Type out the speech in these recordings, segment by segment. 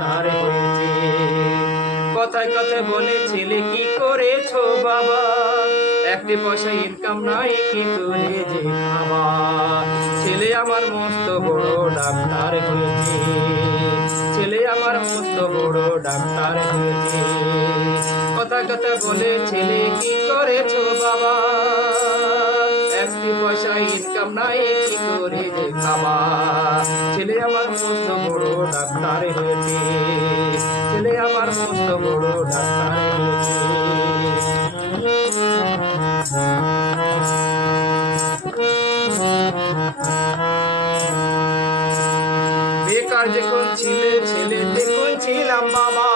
Doctor হয়েছে। কথায় কথায় বলে ছেলে কি করেছো বাবা, একটি পয়সা ইনকাম নাই কি করে যে খাবা। ছেলে আমার মস্ত বড় ডাক্তার হয়েছে, ছেলে আমার মস্ত বড় ডাক্তার হয়েছে। কথায় কথায় বলে ছেলে কি করেছো বাবা, একটি পয়সা ইনকাম নাই কি করে যে খাবা। ছেলে আমার মস্ত বড় ডাক্তার হয়েছে, ছেলে আমার মস্ত বড় ডাক্তার হয়েছে। বেকার যখন ছিলে ছেলে দেখুন ছিলাম বাবা,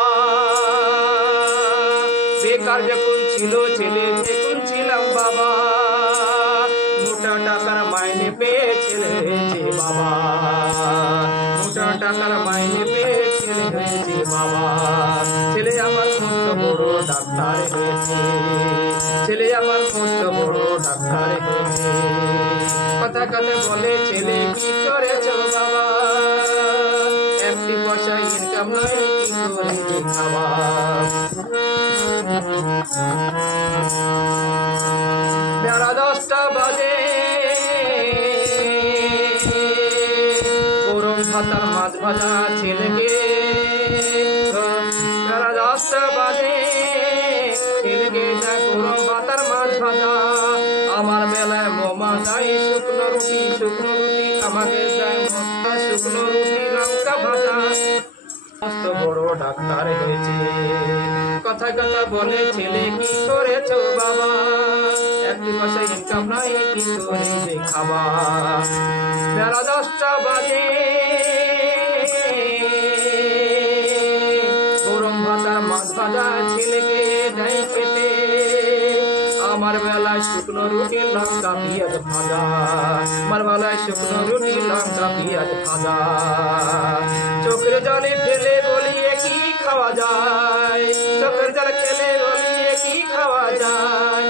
বেকার যখন ছিল ছেলে দেখুন ছিলাম বাবা। মোটা টাকার মাইনে পেয়ে ছেলে হয়েছে বাবা, মোটা টাকার মাইনে পেয়ে ছেলে হয়েছে বাবা। ছেলে আমার মস্ত বড় ডাক্তার হয়েছে, ছেলে আমার মস্ত বড় ডাক্তার হয়েছে। কথা কথা বলে ছেলে কি করেছ বাবা, একটি পয়সা ইনকাম নয় কি করে যে খাবা। বেলা 10টা বাজে, গরম ভাতার মাছ ভাজা ছেলেকে। বেলা 10টা বাজে, ছেলেকে যায় গরম ভাতার মাছ ভাজা। আমার বেলায় মোমা যায় শুকনো রুটি, শুকনো রুটি আমাকে যায় মস্তা শুকনো রুটি লঙ্কা ভাজা। মস্ত বড় ডাক্তার হয়েছে। কথা কথা বলে ছেলে কি করেছো বাবা, একটি পয়সা ইনকাম নাই কি করে যে খাবা। বেলা 10টা বাজে, গরম ভাতা মাছ ভাজা ছেলেকে দেয় খেতে। আমার বেলায় শুকনো রুটি লঙ্কা পেঁয়াজ ভাজা, আমার বেলায় শুকনো রুটি লঙ্কা পেঁয়াজ ভাজা। চোখের জলে ফেলে বলিয়ে কি খাওয়া যায়, চোখের জল খেলে বলিয়ে কি খাওয়া যায়।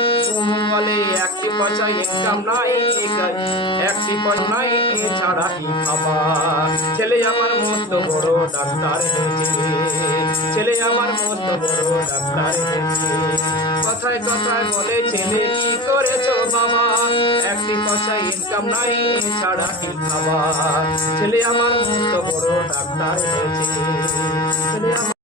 বলে একটি পয়সা ইনকাম নাই, একটি পয়সা নাই এছাড়া কি খাবা। ছেলে আমার মস্ত বড় ডাক্তার হয়েছে, ছেলে আমার মস্ত বড় ডাক্তার হয়েছে। কথায় কথায় বলে ছেলে কি করেছো বাবা, একটি পয়সা ইনকাম নাই এছাড়া কি খাবা। ছেলে আমার মস্ত বড় ডাক্তার হয়েছে, ছেলে